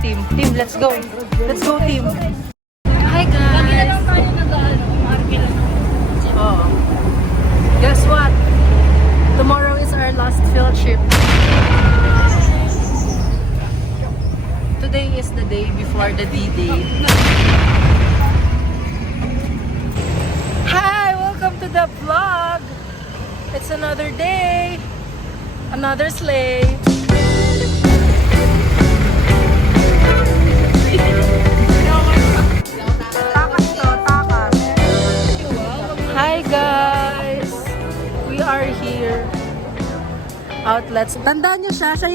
team. Team, let's go. Let's go, team. Hi, guys. Oh. Guess what? Tomorrow is our last field trip. Today is the day before the D-Day. Hi! Welcome to the vlog! It's another day. Another sleigh. Hi guys! We are here. Outlets. Tandaan nyo siya. Siya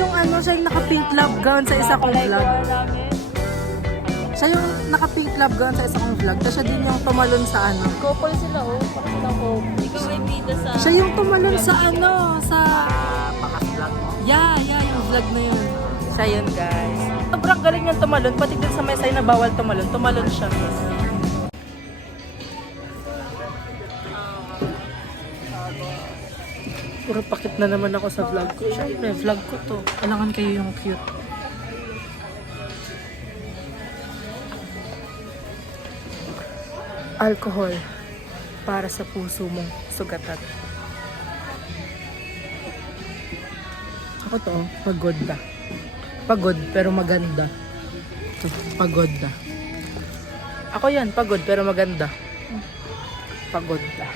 yung naka-pink love gown sa isa kong vlog. Siya yung naka-pink love gown sa isa kong vlog. Tapos siya din yung tumalon sa ano. Couple sila, oh. Parang silang couple. Ikaw ay bida sa... Siya yung tumalon sa ano, sa... Yeah, yung vlog na yun. Siya yun, guys. Sobrang galing niyang tumalon. Pati din sa may side na bawal tumalon. Tumalon siya. Puro pakit na naman ako sa vlog ko. Siyempre, vlog ko to. Kailangan kayo yung cute. Alcohol para sa puso mong sugatan. Ako to, pagod na. Pagod pero maganda. Ito, pagod na. Ako yan, pagod pero maganda. Pagod na.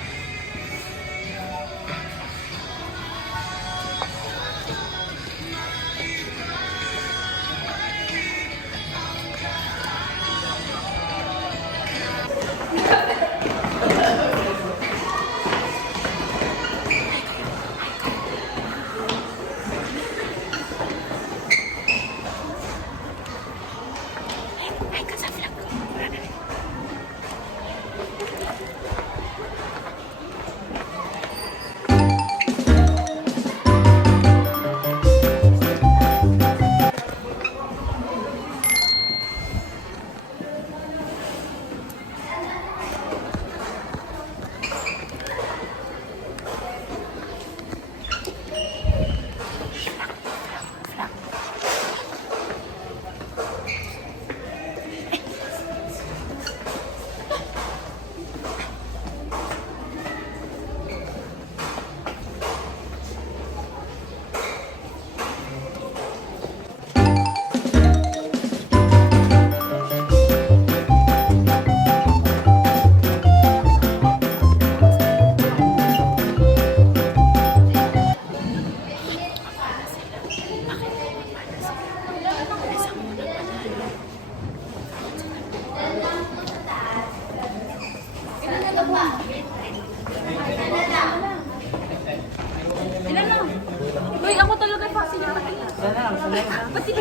Uy, ako talaga fácil yung pati.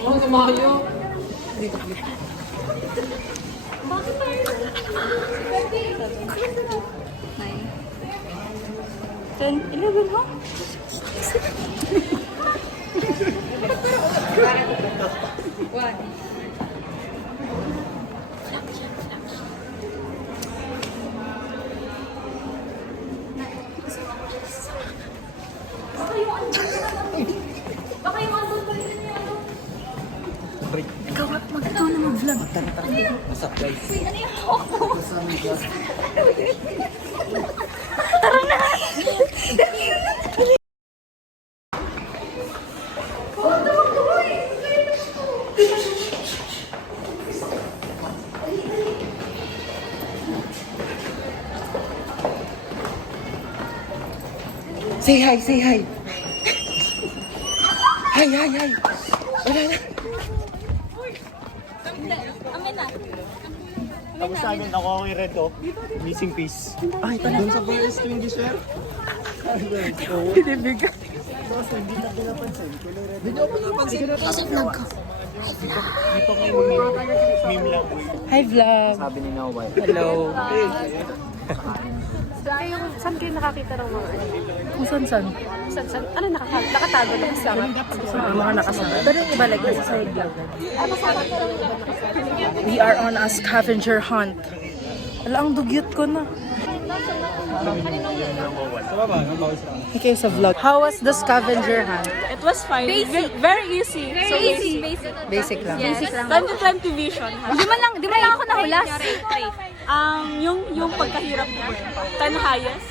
Oh, kumayo. Bakit tayo? 10, 11, ha? One. Baka yung andun pa rin yung ano. Ikaw, ikaw na mag-vlog. What's up, guys? Ano yung ako? Say hi, say hi. Hi. Wala na. Amin na. Tapos sa akin, ako yung red to. Missing piece. Ay, Doon sa VS Twin Gisher. Pinibigay. Hindi na pinapansin. Hindi nyo pa napansin. Nasa vlog ko. Dito kayo meme lang. Hi, vlog. Sabi ni Nawal. Hello. Saan kayo nakakita ng mga Kung saan? Saan? Ano nakatago lang sa Mga nakasama. Pero yung iba, like, nasa side lang. We are on a scavenger hunt. Ala, ang dugyot ko na. Okay, sa vlog. How was the scavenger hunt? It was fine. Very easy. So easy. Basic lang. Basic lang. 2020 vision. Di man lang ako nahulas. Yung pagkahirap niya, 10 highest.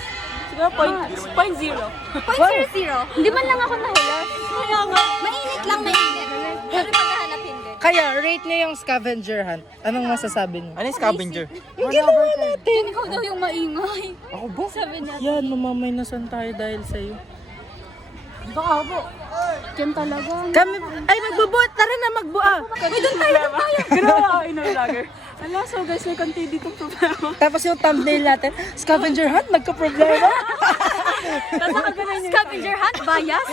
Siguro 0.0. 0.00. Hindi man lang ako nahulas. Kaya nga, Mainit lang, mainit. Pero paghahanap hindi. Kaya, rate niyo yung scavenger hunt. Anong masasabi niyo? Ano yung scavenger? Yung ginawa natin. Ikaw daw yung maingay. Ako ba? Sabi niya. Yan, mamamay na san tayo dahil sa'yo. Yan talaga. Kami, ay magbubuhat. Tara na magbuha. may doon tayo. Grabe ako, vlogger. Ala, so guys, may konti ditong problema. Tapos yung thumbnail natin, scavenger hunt, nagka-problema. Scavenger hunt, bias.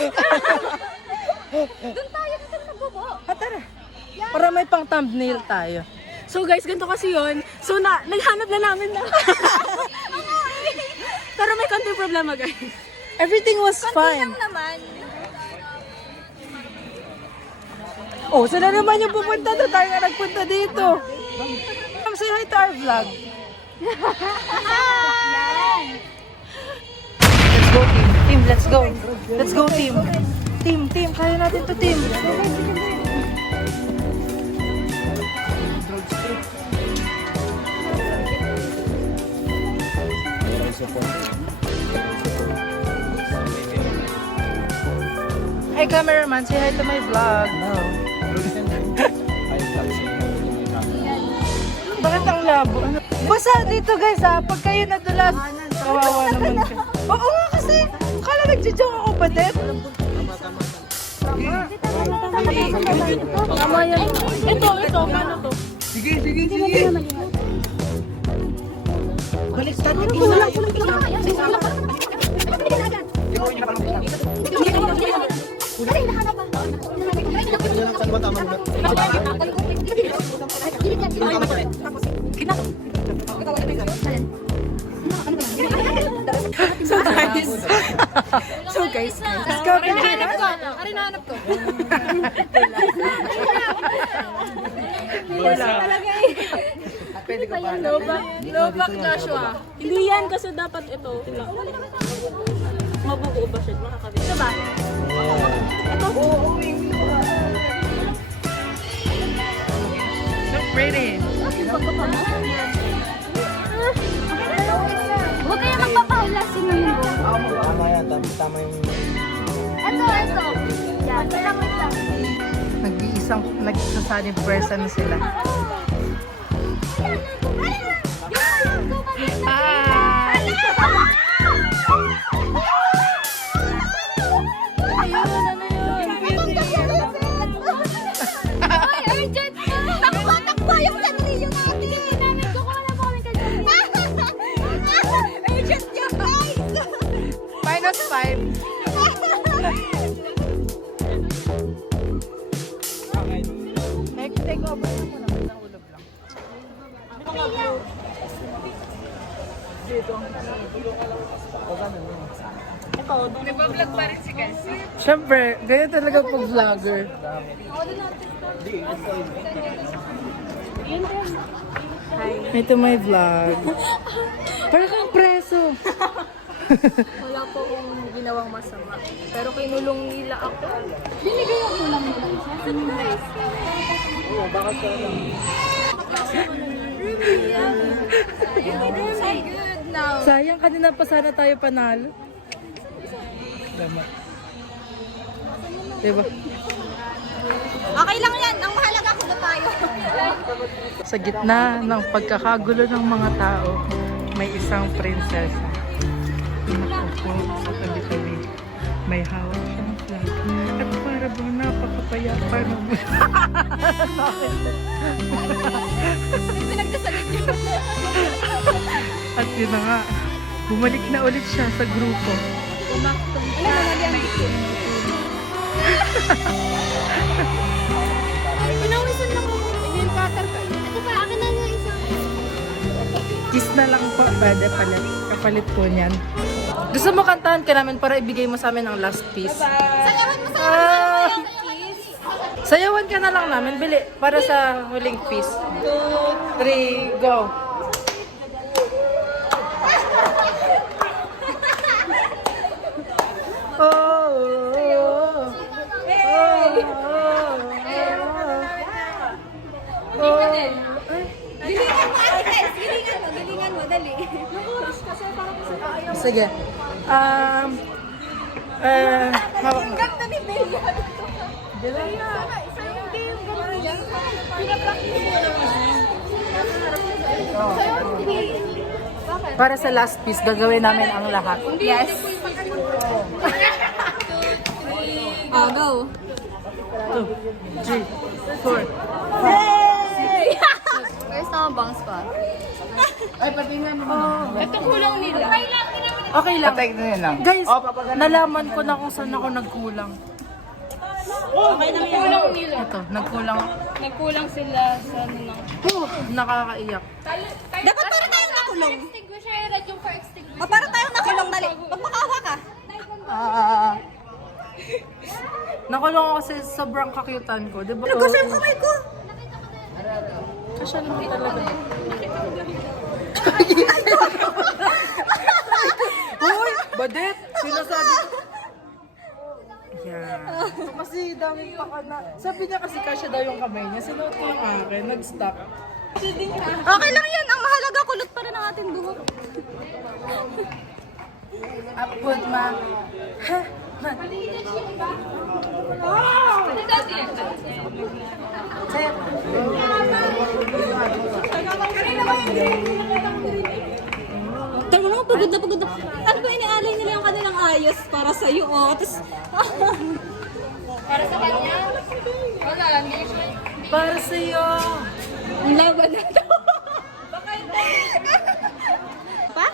Doon tayo sa bubo. Tara. Para may pang thumbnail tayo. So guys, ganito kasi yun. So naghanap na namin na. Pero may konti problema guys. Everything was fine. Naman. Oh, saan na naman yung pupunta na tayo nga nagpunta dito? Say hi to our vlog. Let's go, team. Team, let's go. Let's go, team. Team, kaya natin to, team. Hi, cameraman. Say hi to my vlog. Bakit ang labo? Ano? Basa dito guys ha, pag kayo nadulas, kawawa naman siya. Oo nga kasi, kala nagja-junk ako ba din? Tama yan. Ito, paano to? Sige. Baliktad na So guys, scavenger hunt. Hinahanap ko. Pwede ko pa. Novak Joshua. Hindi yan kasi dapat ito. Mabubuo ba siya? Makakabit. Ito ba? So pretty. Huwag kayo magpapahulas si Mimbo. Tama yan, tama yung... Ito. Yan, lang. Nag-iisang, nagsasanib presa na sila. Ay, urgent! Takbo yung sanrilyo natin! Namin ko kung wala po kami kanina. Urgent yung guys! -5. Take over na muna. Nahulog lang. Nagbablog pa rin si guys. Siyempre, ganyan talaga pag vlogger. Ito may vlog. Para kang preso. Wala po akong ginawang masama. Pero kinulong nila ako. Binigay ako lang nila. Surprise! Ay, good now. Sayang, kanina pa sana tayo panalo. Diba? Okay lang yan. Ang mahalaga kung tayo. Sa gitna ng pagkakagulo ng mga tao, may isang prinsesa. Nakaupo sa tabi-tabi. May hawak siyang flag. At para bang napakapayapa ng Pinagdasalit niyo. At yun na nga, bumalik na ulit siya sa grupo. Pinawisan lang ako. Yung cutter ka. Ito pa, akin na yung isa. Kiss na lang po, pwede palit. Kapalit po niyan. Gusto mo kantahan ka namin para ibigay mo sa amin ang last piece? Sayawan mo sa kiss. Sayawan ka na lang namin, bili, para sa huling piece. 2, 3, go! Sige. Hawak mo. Ganda ni Bella. Isa hindi yung ganda niya. Pinapractice mo naman. Bakit? Para sa last piece, gagawin namin ang lahat. Yes. Oh, go. 2, 3, 4. Where's na ang bangs pa? Ito kulang nila. Okay lang. Patay na yan lang. Guys, nalaman ko na kung saan ako nagkulang. Kulang nila. Ito, nagkulang. Nagkulang sila sa ano ng... Nakakaiyak. Dapat para tayong nakulong. Extinguisher, red yung for extinguisher. O para tayong nakulong, dali. Magpakawa ka. Nakulong ako kasi sobrang kakyutan ko. Diba? Nagkasa yung kamay ko. Kasya naman talaga. Uy! Badet! Sinasabi ko. Yeah. Kasi dami pa ka na. Sabi niya kasi kasya daw yung kamay niya. Sinuot ko yung akin. Nag-stop. Okay lang yan. Ang mahalaga, kulot pa rin ang ating buhok. Upward ma. Tama naman, pagod na pagod na. Ano ba inialay nila yung kanilang ayos para sa'yo, oh? Tapos, Para sa kanya? Wala, hindi siya. Para sa'yo. ang laban na to. Pa?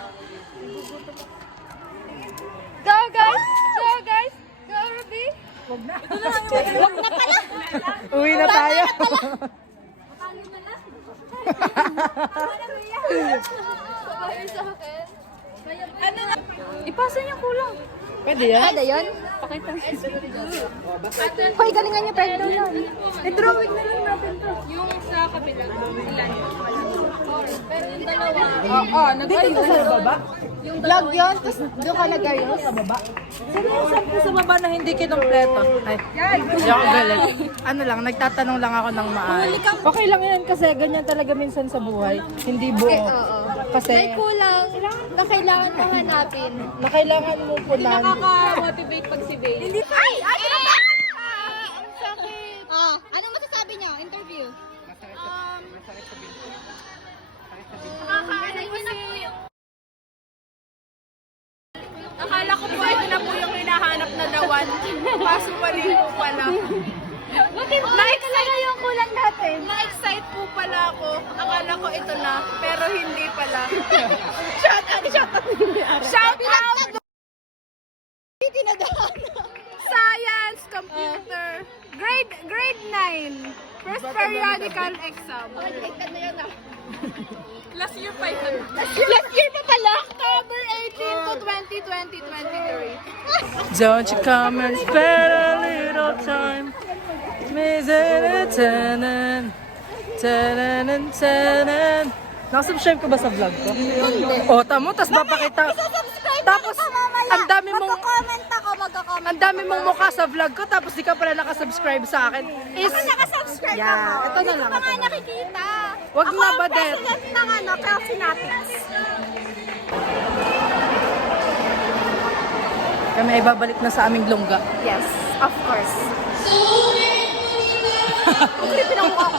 Go guys! Go guys! Go Ruby! Huwag na pala. Uwi na tayo. Sabay sa akin. Ano na? Ipasa niyo kulang. Pwede yan? Kada yun? Pakita. Hoy, galingan niyo, pwede daw yan. I-drawing na lang natin to. Yung sa kabila. Ilan? Pero yung dalawa. Oo, nag-ayos sa baba. Vlog yun, tapos doon ka nag-ayos. Sa baba. Sabi ko sa baba na hindi kinumpleto. Ay, hindi ako galit. Ano lang, nagtatanong lang ako ng maayos. Okay lang yan kasi ganyan talaga minsan sa buhay. Hindi buo. Kasi May kulang na kailangan mo hanapin. na kailangan mo punan. Nakaka-motivate pag si Bailey. Ay! Ano na ba? Ang sakit. Anong masasabi niyo? Interview. Nakakaano kasi. Akala ko po ito na po yung hinahanap na dawan. Kaso mali po pala. Na-excite yung kulang natin. Na-excite po pala ako. Akala ko ito na, pero hindi pala. Shout out! Science, computer. Grade 9. First periodical exam. Last year pa yun. Last year pa pala? October 18 to 20, 2023. Don't you come and spend a little time. Nakasubscribe ka ba sa vlog ko? Hindi. O, tamo, tas papakita. Tapos, ang dami mong... Magko-comment ako, magko-comment. Ang dami mong mukha sa vlog ko, tapos di ka pala nakasubscribe sa akin. Is, Ako nakasubscribe Yeah, ako. ito na Hindi lang, ko pa nga ito na. nakikita. Wag Ako na, ang Badet. president ng Calcinatics. kami ay babalik na sa aming longga. Yes, of course. Ang creepy ng mukha ko.